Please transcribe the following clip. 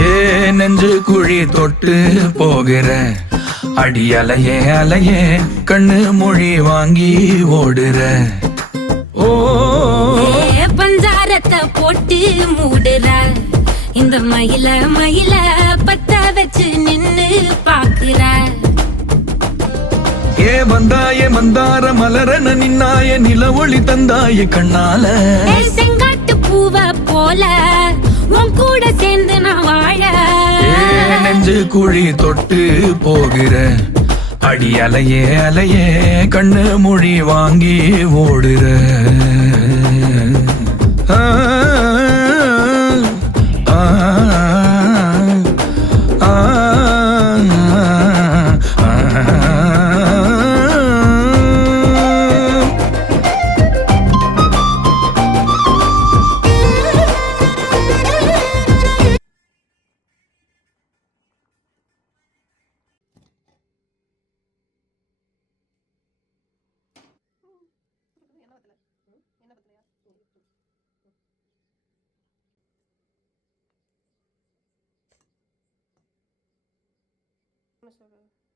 ஏ நெஞ்சு குழி தொட்டு போகிற அடி அலையே அலையே கண்ணு மொழி வாங்கி ஓடுற. ஓ பஞ்சாரத்தை போட்டு மூடுற இந்த மயில மயில பத்த வச்சு நின்னு பாக்குற. ஏ வந்தாய மந்தார மலரன நின்னாய நில ஒளி தந்தாய கண்ணால. செங்காட்டு பூவ போல உன் கூட சேர்ந்து நான் வாழ. நெஞ்சு குழி தொட்டு போகிற அடி அலையே அலையே கண்ணு மொழி வாங்கி ஓடுற. என்ன சொல்றது?